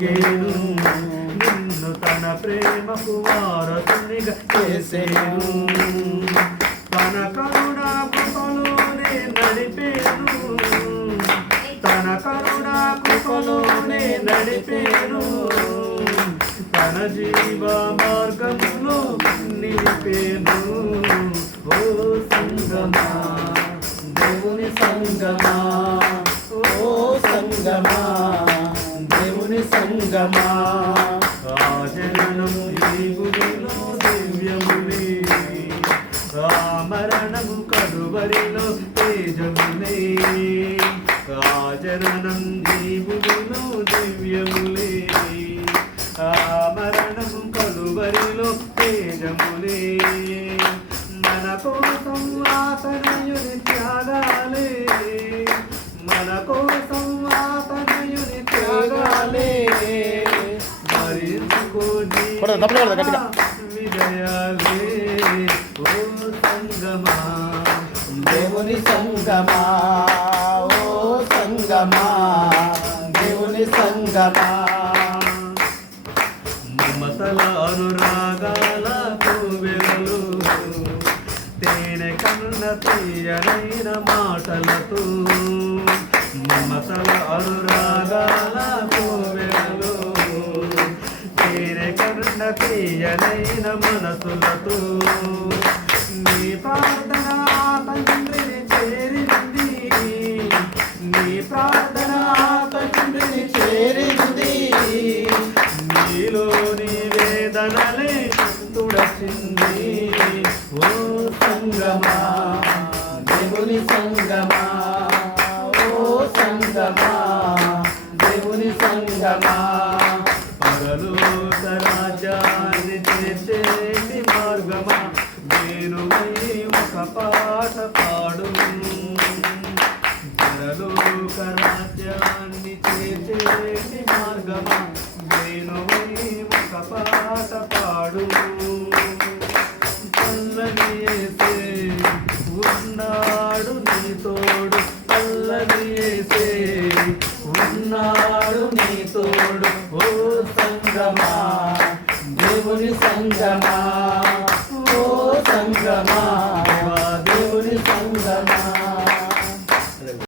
నిన్ను తన ప్రేమకు వారసునిగా చేసేను, తన కరుణా కృపలోనే నడిపేను, తన కరుణా కృపలోనే నడిపేను, తన జీవ మార్గంలో నిలిపేను. ఓ సంగమా దేవుని సంగమా, ఓ సంగమా దేవుని సంగమా, ఆచరణం ఈ భూమిలో దివ్యములే, మరణము కడువరిలో తేజములే, ఆచరణం ఈ భూమిలో దివ్యములే, మరణము కడువరిలో తేజములే, మన కోసం ఆతనయుని త్యాగాలే, మన కోసం ఆతనయుని త్యాగాలే, మరించుకో విజయాలే. ఓ సంగమా దేవుని సంగమా, ఓ సంగమా దేవుని సంగమా, మమతల అనురాగాల కోవెలలు, తేనె కన్న తీయనైన మాటలతో, మమతల అనురాగాల కోవెలలు, తేనె కన్న తీయనైన మనసులతో, నీ ప్రార్థన తండ్రిని చేరింది, నీ ప్రార్థన తండ్రిని చేరింది, నీలోని వేదనలే తుడచింది. ఓ సంగమా దేవుని సంగమా, ఓ సంగమా దేవుని సంగమా, పరలోక రాజ్యాన్ని చేసేటి మార్గమా, వేణువై ఒక పాట పాడు, పరలోక రాజ్యాన్ని చేసేటి మార్గమా, వేణువై ఒక పాట పాడు, చల్లని యేసే ఉన్నాడు నీ తోడు, చల్లని యేసే ఉన్నాడు నీ తోడు. ఓ సంగమా దేవుని సంగమా, ఓ సంగమా